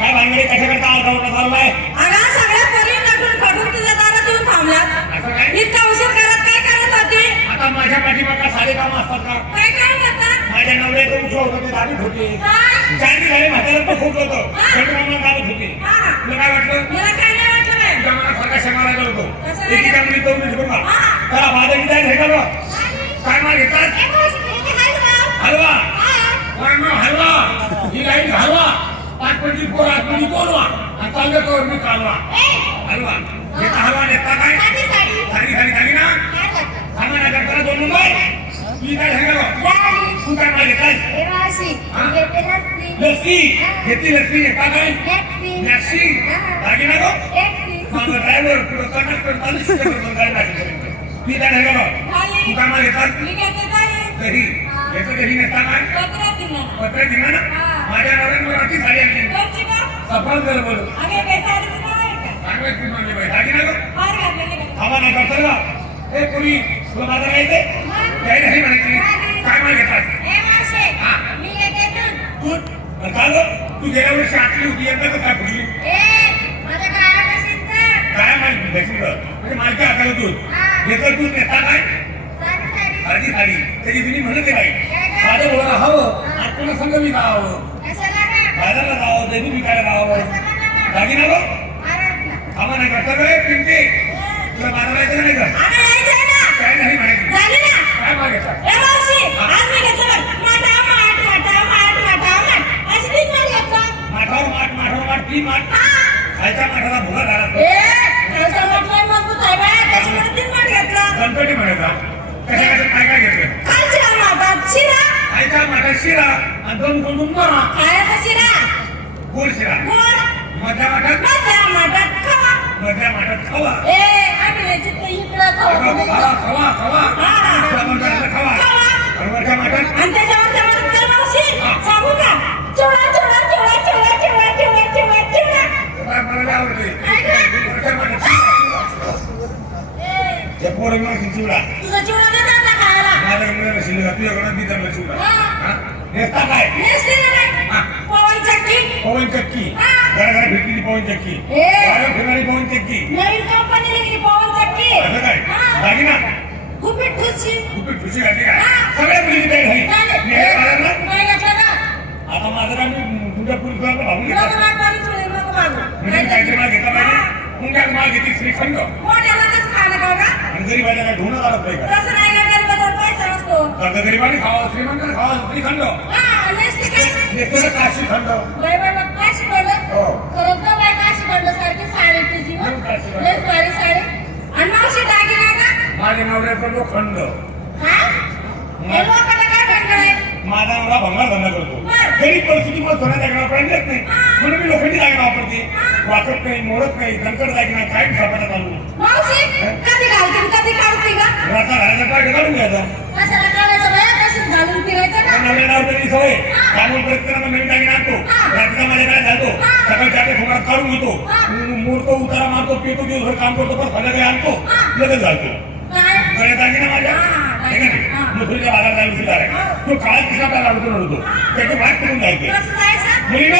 काय भानगडी कशा करता आलता होता चाललाय अगं सगळ्या पोरी नटून खटून तुझ्या दारात येऊन थांबल्यात असं काय? इतका उशीर करत काय करत होती? आता माझ्या पाठीमागा सारे काम असतात का? काय काय करतात माझ्या नवऱ्याचं उठव होतं ते दाबीत होते. काय चार झाले म्हातारा पण खूप होतं घटकांना दाबीत होते. हा. तुला काय वाटलं? मला काय नाही वाटलं बाई. तुझ्या मनात सारखा कसं? एकीका मुली हा. त्याला आहे हे काय मार घेतात? ए, इथे काय झालं? हलवा हा. वरण हलवा ही लाइट हलवा पाच पंचवीस पोर आतमध्ये बोलवा आणि चाललं कवर मी कालवा ए, हलवा नेता हलवा नेता काय साधी साडी. साडी साडी साडी ना काय करतात? सामान करताना दोन नंबर मी काय सांगालो झाली. तू काय मार घेताय ए, मावशी, हा? घेते. लस्सी. घेतली लस्सी. एका काय? टॅक्सी. हा. दागिना गो. माझा ड्रायव्हर पुढं कंडक्टर चालू शिकवतो टाकली मी काय सांगालो झाली. तू काय मार घेतात मी घेते हा. घेतो दही नेता काय पत्रा दिना ना? हा. माझ्या नवऱ्यानं मला ती साडी आणली? सफल झालं बोलू नाही? चांगलं म्हणजे बाई? दागिना गो? हवा नाही करतो का ए पुरी तुला माझा नाही ते काही नाही म्हणायची काय माल घेतात ए, मावशी, हा. मी घेते दूध. का गं? तू गेल्या वर्षी आखली होती यंदा कसं काय फुटली माझ्या? काय माल भेटली म्हणजे मालकी हाताला दूध. घेतलं दूध नेता काय? साधी. साधी साडी त्याची जुनी म्हणत आहे बाई. साधं बोलायला हवं. तुला संघ मी गावं कशाला रे? बाजारला जावं दैनी विकायला जावं कशाला रे? दागिना. हवा नाही करता गं, ए, पिंके तुला बाजारला यायचं का नाही गं? अगं, यायचंय ना? काय नाही म्हणायची झाली ना? काय माल घेतात ए, मावशी, आज मी घेतलं बघ. माठा, माठ, माठा, माठ, माठा, माठ. अशी तीन माठ घेतलं. माठावर माठ माठावर माठ हा. खायच्या माठाला भुगा झाला. गणपती म्हणायचा कशा कशा काय काय घेतलं. खायच्या माठात शिरा आणि दोन कोंडून मरा. गोड शिरा. मधल्या माठात मधल्या माठात खवा. खवा. खवा खवा खवा हा, हा. त्या माठातलं खवा खवा. आणि वरच्या माठात आणि त्याच्यावर त्यामध्ये काय मावशी? हा. सांगू का? चिवडा, चिवडा, चिवडा, चिवडा, चिवडा, चिवडा, चिवडा, चिवडा. काय मला लय आवडते काय गं? वरच्या माठात शिरा, शिरा. ए, त्या पोरं मग चिवडा तुझा चिवडा देतात ना खायला? माझ्या मुलाला शिल्लक तुझ्याकडे ती त्यांना चिवडा हा. नेसता काय नेसली ना? हा. पवन चक्की. पवन चक्की हा. घराघरा भेटलेली पवन चक्की ए. गाड्या फिरणारी पवन चक्की नवीन कंपनी निघली पवन चक्की. असं काय हा. दागिना गुपित ठुशी. खूप खुशी घातली काय हा. सगळ्या मुली काय घाई झाले. मी हे बाळांना नाही घेतलं ना? आता माझं काय मी तुमच्या पुरुषाला भागून नको माग मारी चुली, नको मागू. म्हणजे काहीतरी माल घेतला. पाहिजे मुंग्यात माल घेतली श्रीखंड मोठ्याला कसं खायला खाऊ का? गरीबाच्या काय ढोणं पाहिजे का तसं नाही का गरीबाजवळ पैसा नसतो. आता गरीबाने खावा श्रीमंत खावा श्रीखंड हा? नेसतं काशी खंड बाई बाई बाई, काय शिकवलं? हो खरंच का बाई काय शिकवलं? सारखी साडी तुझी हं? भारी साडी. आणि मावशी दागिना का? माझ्या नवऱ्याचं लोखंड हा? हे लोकांना काय आहे? माझा नवरा भंगार धंदा करतो. गरीब परिस्थिती मला सोन्या दागिना वापरायला येत नाही. म्हणून मी लोखंडी दागिना वापरते. वाकत नाही मोडत नाही दणकट दागिना काय सापडा चालू मावशी, कधी घालते आणि कधी काढते का? राता घराचा पाय काढून घ्यायचा? कशाला काढायचं बाया? तशीच घालून फिरायचं का? नव्या नावाची सवय. त्यामुळे प्रत्येकाला नवीन दागिना आणतो रात्रीचा माझ्या काय घालतो काढून घेतो. मोडतो उतारा मारतो पेटो दिवसभर काम करतो पण संध्याकाळी आणतो. लगेच घालतो. काय? गळ्यात दागिना माझ्या. मथुरीच्या बाजार चालू सुद्धा आहे तो काळात कसा काय लागतो नव्हतो त्याचे भाग करून जायचे? कसं जायचं? मुलीनो